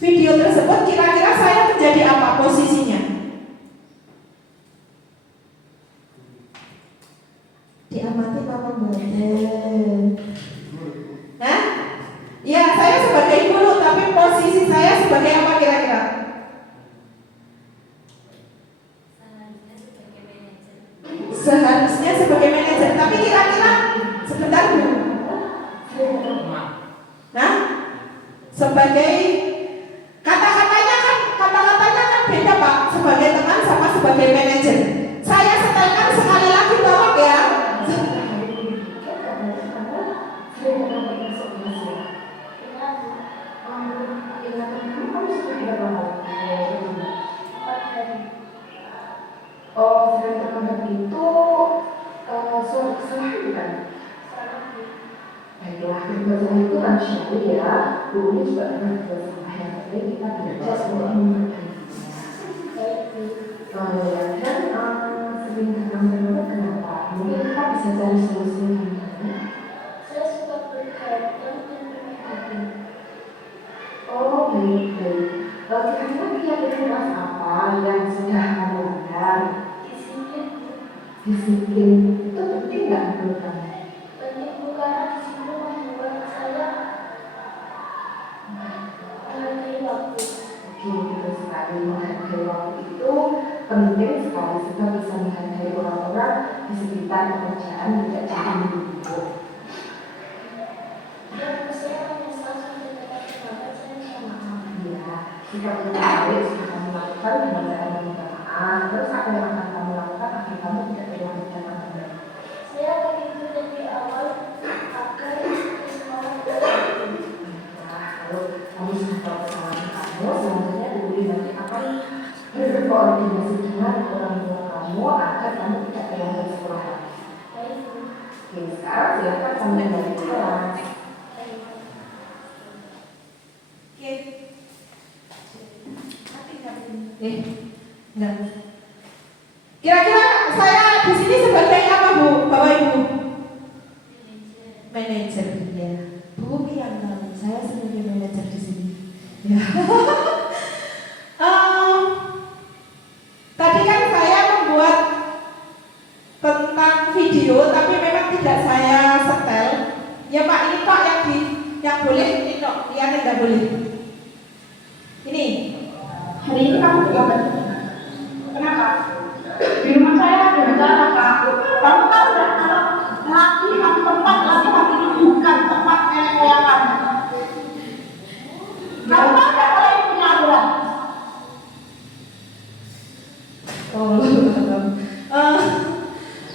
video tersebut, kira-kira saya menjadi apa posisinya? Diamati Bapak Badan. Hah? Ya, saya sebagai guru, tapi posisi saya sebagai apa kira-kira? Seharusnya sebagai manajer, tapi kira-kira sebentar Bu. Nah, sebagai kata-katanya kan beda Pak, sebagai teman sama sebagai manajer. Saya setelkan sekali lagi tolong ya. Oh, sering terkadang itu suatu kesalahan bukan? Baiklah, kebebasan itu manusiawi ya. Dulu juga pernah berbuat salah yang penting kita belajar untuk memperbaikinya. Dan sering terkadang kenapa? Mungkin kita bisa cari solusinya. saya suka berkaitan dan berhati. Oh, baik. Kira-kira keyakinan apa yang sudah kamu langgar? Disiplin itu penting nggak menurut kamu? Penting bukan disiplin membuat saya menghargai waktu. Oke, betul sekali. Menghargai waktu itu penting sekali kita bisa menghargai orang-orang di sekitar pekerjaan tidak jangan dulu. Dan saya menyesal sampai tetap banget saya minta maaf. Iya, jika kita tahu sudah kamu lakukan dengan cara meminta maaf, terus apa yang akan tapi kamu tidak kehilangan catatan. Saya akan itu dari awal agar semangat belajar. Nah, kalau kamu sudah tahu kesalahan kamu, selanjutnya Bu Uli nanti akan berkoordinasi dengan orang tua kamu agar kamu tidak kehilangan sekolah kamu. Baik, Bu. Oke, sekarang silakan kamu kembali ke kelas. Oke. Enggak. Kira-kira saya di sini sebagai apa, Bu? Bapak Ibu? Manajer, ya. Bu yang tahu, saya sebagai manajer di sini. Ya. Tadi kan saya membuat tentang video, tapi memang tidak saya setel. Ya Pak, ini Pak yang boleh, ini Pak, yang tidak boleh. Ini. Hari ini kamu juga kenapa? Di rumah saya ada rencana Kak. Kamu tahu nggak kalau latihan tempat latihan ini bukan tempat nenek moyang kamu. Kamu tahu nggak kalau ini punya aturan?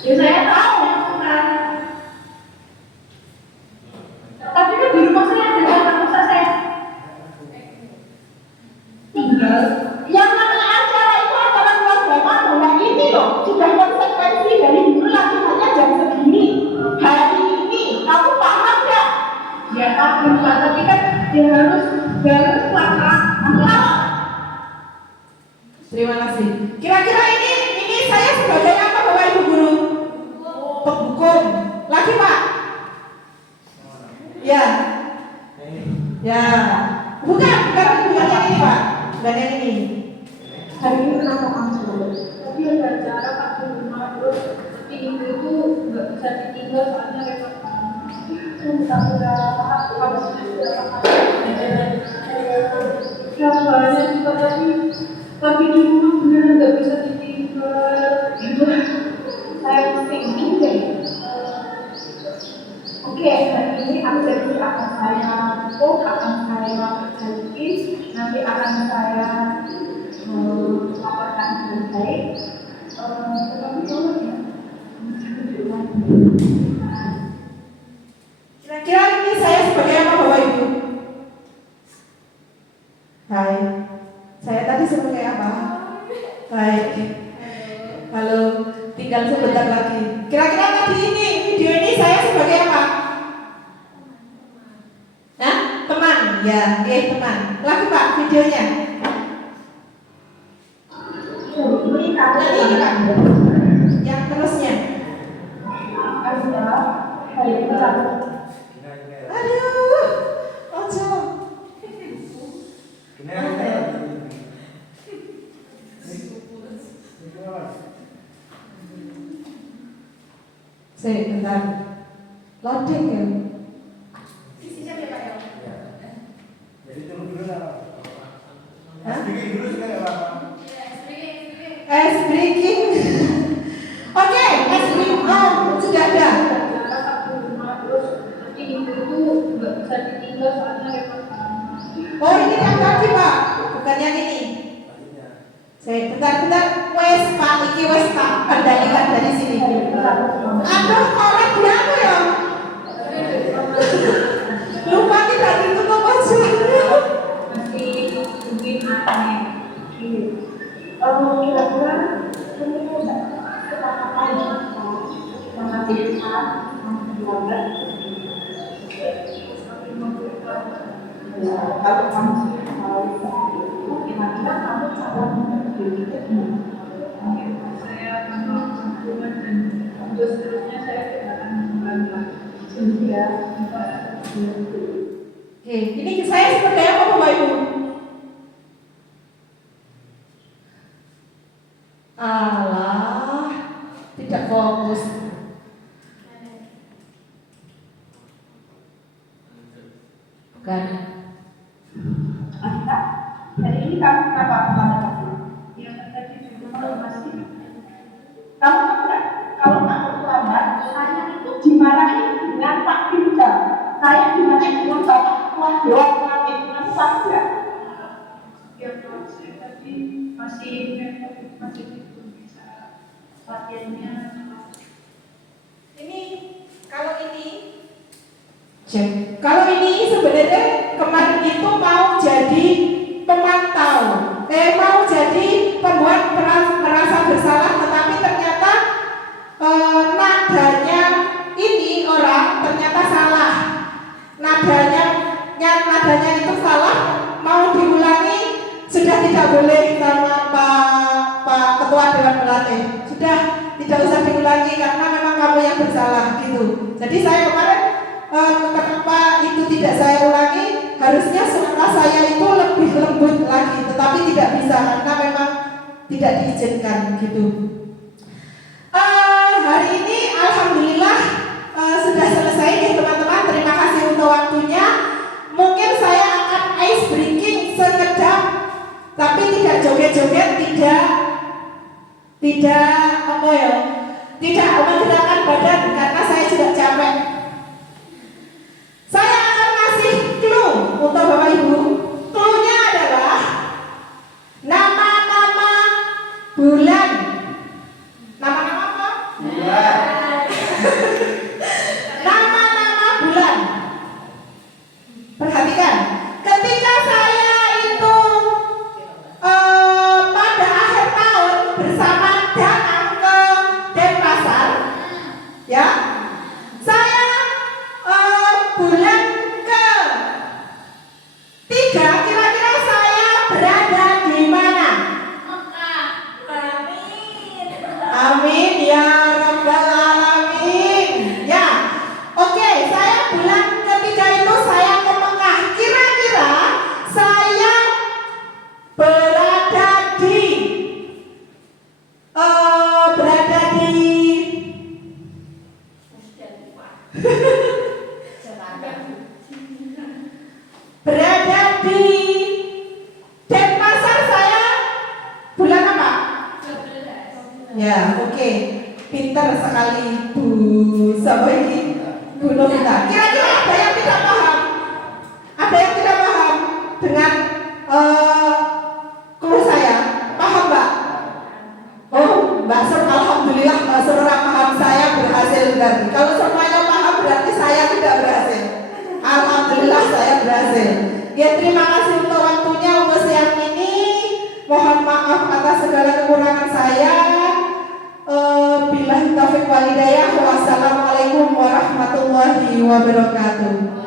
Ya saya tahu ya aturan. Tapi kan di rumah saya ada rencana masa saya tinggal. Yang namanya acara itu acara keluarga kamu. Nah ini loh sudah konsekuensi dari dulu latihannya jam segini. Hari ini kamu paham nggak? Ya paham Pak, tapi kan ya harus latihan. Terima kasih. Kira-kira ini saya sebagai apa Bapak Ibu guru? Penghukum. Lagi Pak? Ya. Ya. Bukan yang ini Pak. Bukan yang ini. Hari ini kenapa kamu selalu? Tapi ada acara Pak di rumah terus minggu itu nggak bisa ditinggal soalnya repot sudah kamu sudah yang banyak juga tapi di rumah beneran nggak bisa ditinggal itu saya pusing juga ya. Oke, hari ini absensi akan saya akan saya perbaiki, nanti akan saya laporkan dengan baik. Tetapi tolong ya, Kira-kira ini saya sebagai apa Bapak Ibu? Hai. Saya tadi sebagai apa? Baik. Halo. Tinggal sebentar lagi. Kira-kira tadi ini video ini saya sebagai apa? Nah, teman. Ya, teman. Lagi Pak videonya. ini kamu Nanti ini Pak. Yang terusnya. ada hari ini kamu Aduh. Ojo. Bentar. Loading ya. Isinya berapa ya? Jadi tunggu dulu lah. Hah? Speaking dulu juga nggak apa-apa. Ice breaking. Oke, ice breaking. Oh, sudah ada. di rumah terus nanti minggu itu nggak bisa ditinggal soalnya repot. Oh, ini yang tadi Pak, bukan yang ini. Saya bentar. Wes Pak, iki wes Pak, kendalikan dari sini. Aduh, korek berapa ya? Lupa tidak ditutup aja. Masih mungkin aneh. Kira-kira ini udah kesepakatan sama desa sama keluarga. Kalau kamu tahu gimana kamu cara mendidik saya menolak lingkungan dan terus terusnya saya tidak akan mengulangi lagi. Sehingga Oke, ini saya seperti apa Bapak Ibu? Alah, tidak fokus. Bukan. hari ini kamu kenapa pada kamu? Yang tadi di rumah masih. Kamu tahu nggak? Kalau kamu terlambat, saya itu dimarahin dengan Pak Pinda. Saya dimarahin dengan Bapak Ketua Dewan Langit. Kamu tahu nggak? Ya, saya tadi masih belum bisa Ini kalau ini kalau ini sebenarnya kemarin itu mau jadi pemantau, mau jadi pembuat merasa bersalah, tetapi ternyata nadanya ini orang ternyata salah. Nadanya itu salah, mau diulangi sudah tidak boleh sama Pak Ketua Dewan Pelatih. Sudah tidak usah diulangi karena memang kamu yang bersalah gitu. Jadi saya kemarin kenapa itu tidak saya ulangi, harusnya suara saya itu lebih lembut lagi, tetapi tidak bisa karena memang tidak diizinkan gitu. Hari ini alhamdulillah sudah selesai ya teman-teman. Terima kasih untuk waktunya. Mungkin saya akan ice breaking sekedap, tapi tidak joget-joget, tidak menggerakkan badan karena saya juga capek. Saya akan kasih clue untuk Bapak Ibu. Clue-nya adalah nama-nama bulan. Nama-nama apa? Bulan. Nama-nama bulan. Perhatikan, ketika saya itu pada akhir tahun bersama Danang ke Denpasar, ya, saya bulan ke-3 kira-kira saya berada di mana? Amin ya rabbal alamin. Ya, oke, saya bulan ke-3 itu saya ke Mekah. Kira-kira saya berada di berada di Denpasar, saya bulan apa? Ya, oke. Pintar sekali Bu Sabaiki, Bu Novita. Kira-kira ada yang tidak paham? Ada yang tidak paham dengan clue saya? Paham, Mbak? Oh, Mbak Sur, alhamdulillah Mbak Sur paham, saya berhasil berarti. Kalau semuanya paham berarti saya tidak berhasil. Alhamdulillah saya berhasil. Ya, terima kasih untuk waktunya untuk siang ini. Mohon maaf atas segala kekurangan saya. Billahi taufiq wal hidayah. Wassalamualaikum warahmatullahi wabarakatuh.